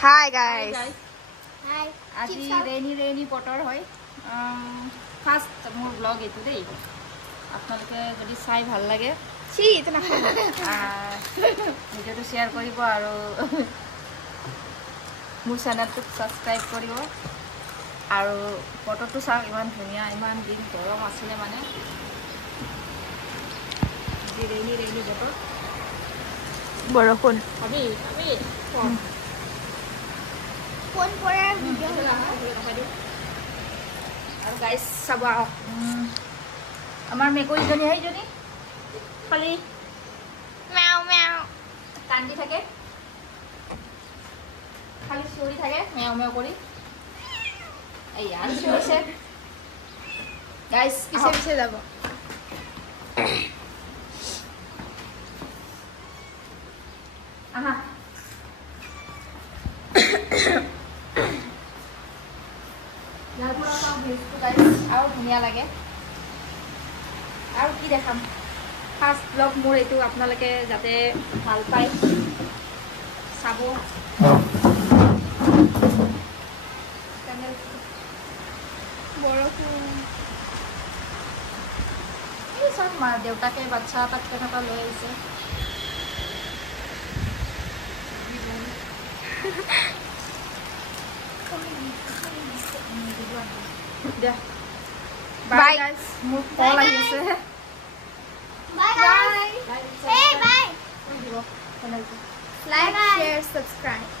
Hi guys. Hi. আজি rainy বতৰ হয় ফাৰ্ষ্ট মোৰ ব্লগ এইটো দেই আপোনালোকে যদি চাই ভাল লাগে ভিডিঅ'টো শ্বেয়াৰ কৰিব আৰু মোৰ চেনেলটোক ছাবস্ক্ৰাইব কৰিব আৰু বতৰটো চাওক ইমান ধুনীয়া ইমান দিন গৰম আছিলে মানে যি ৰেইনি বতৰ বৰষুণ আমি ফোন কৰাৰ ভিডিঅ' আৰু গাইজ চাব আমাৰ মেকুৰীজনী সেইজনী খালি মেও মেও কান্দি থাকে খালি চিঞৰি থাকে মেও মেও কৰি এয়া চিঞৰিছে গাইজ পিছে যাব আহা ইয়াৰ পৰা চাওঁ ভিউজটো গাইজ আৰু ধুনীয়া লাগে আৰু কি দেখাম ফাৰ্ষ্ট ব্লগ মোৰ এইটো আপোনালোকে যাতে ভাল পায় চাব বৰষুণ এই চাওক মা দেউতাকে বাচ্চা এটাক কেনেকুৱা লৈ আহিছে দিয়া বাই গাইজ মোৰ কল আহি আছে Bye guys. Hey bye. দিব চেনেলটো Like, share, subscribe.